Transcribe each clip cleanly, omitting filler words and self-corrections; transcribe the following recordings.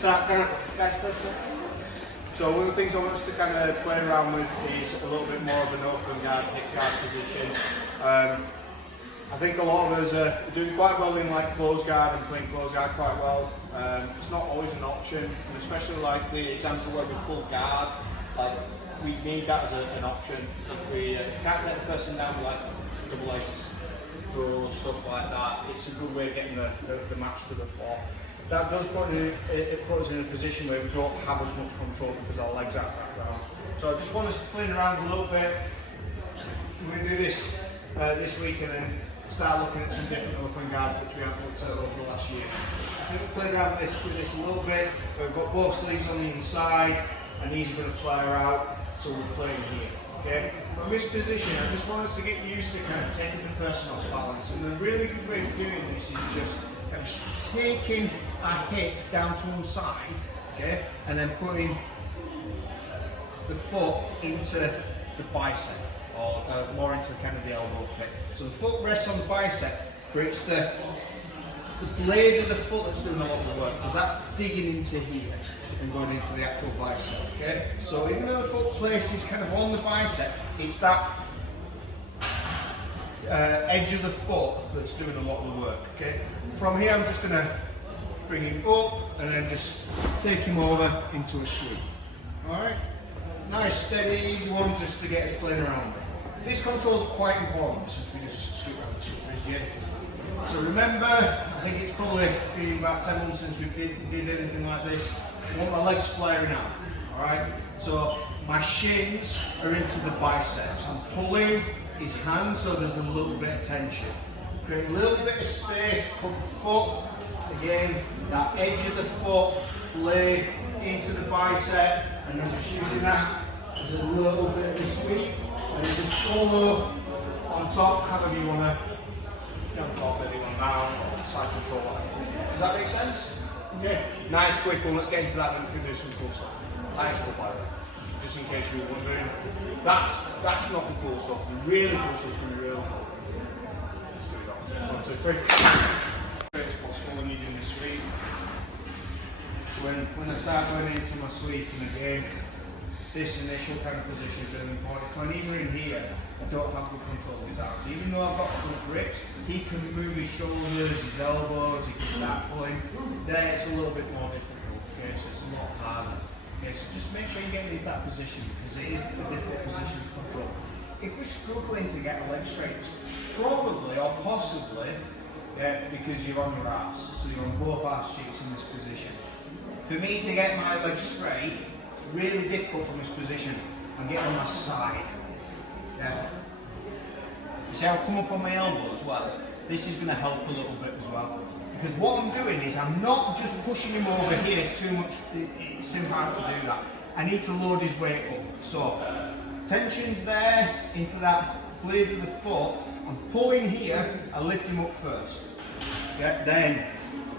Start kind of guys first. So one of the things I want us to kind of play around with is a little bit more of an open guard, hip guard position. I think a lot of us are doing quite well in like close guard and playing close guard quite well. It's not always an option, and especially like the example where we pull guard, like we need that as an option. If we can't take the person down with like double legs, throws, stuff like that, it's a good way of getting the match to the floor. That does put us in a position where we don't have as much control because our legs aren't back down. So I just want us to play around a little bit. We're going to do this this week and then start looking at some different open guards which we haven't looked at over the last year. I think we'll play around with this a little bit. We've got both sleeves on the inside and these are going to flare out, so we're playing here. Okay? From this position, I just want us to get used to kind of taking the person off balance, and a really good way of doing this is just kind of taking our hip down to one side, okay, and then putting the foot into the bicep, or more into kind of the elbow pit. So the foot rests on the bicep, but it's the blade of the foot that's doing a lot of the work, because that's digging into here and going into the actual bicep, okay? So even though the foot place is kind of on the bicep, it's that edge of the foot that's doing a lot of the work, okay? From here I'm just going to bring him up and then just take him over into a sweep. Alright? Nice, steady, easy one just to get us playing around with. This control is quite important, so if we just sweep around the sweep. So remember, I think it's probably been about 10 months since we did anything like this. I want my legs flaring out, alright? So my shins are into the biceps. I'm pulling his hand so there's a little bit of tension. Create a little bit of space, put the foot, again, that edge of the foot, blade into the bicep, and then just using that as a little bit of a sweep, and then just follow on top, however you want to, on top, maybe on down, or side control, whatever. Does that make sense? Okay. Nice quick one, let's get into that, then we can do some cool stuff. Nice stuff like that. Just in case you were wondering. That's not the cool stuff. The really cool stuff is going to be real cool. Let's do that. 1, 2, 3. Straight as possible when you're doing the sweep. So when I start going into my sweep, and again, this initial kind of position is really important. If my knees are in here, I don't have good control of his arms. Even though I've got good grips, he can move his shoulders, his elbows, he can start pulling. There it's a little bit more difficult, okay, so it's a lot harder. Okay, so just make sure you get into that position because it is a difficult position to control. If we're struggling to get a leg straight, it's probably or possibly because you're on your arse, so you're on both arse cheeks in this position. For me to get my legs straight, it's really difficult from this position. I'm getting on my side. Yeah. You see how I come up on my elbow as well? This is going to help a little bit as well. Because what I'm doing is I'm not just pushing him over here, it's too much, it's too hard to do that. I need to load his weight up. So, tension's there into that blade of the foot. I'm pulling here, I lift him up first. Okay? Then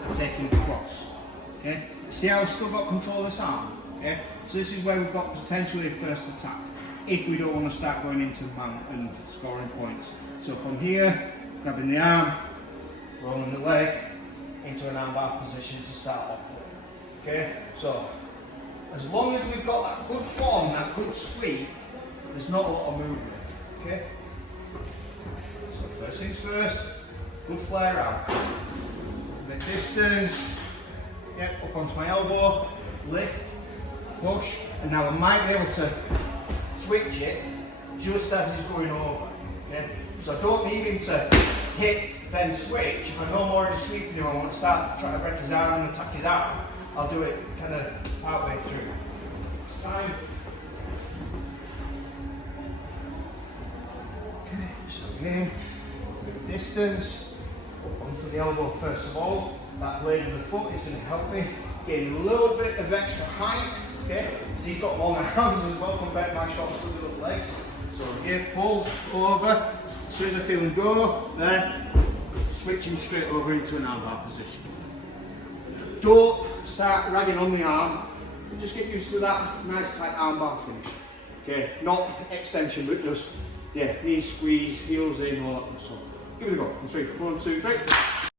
I take him across. Okay? See how I've still got control of this arm? Okay? So this is where we've got potentially a first attack, if we don't want to start going into man and scoring points. So from here, grabbing the arm, rolling the leg into an armbar position to start off with. Okay? So, as long as we've got that good form, that good sweep, there's not a lot of movement. Okay? So first things first, good flare out. The distance, yep, up onto my elbow, lift, push, and now I might be able to switch it just as he's going over. Okay? So I don't need him to hit, then switch. If I know I'm already sweeping him, I want to start trying to break his arm and attack his arm, I'll do it kind of partway through. It's time. Okay, so again, distance, up onto the elbow first of all. That blade of the foot is going to help me gain a little bit of extra height. Okay, so he's got long arms as well compared to my short, stubby little legs. So here, pull over. As soon as I feel him go, there, switch him straight over into an armbar position. Don't start ragging on the arm. Just get used to that nice tight armbar finish. Okay, not extension, but just, yeah, knees squeeze, heels in, all that good stuff. Give it a go. On 3, 1, 2, 3.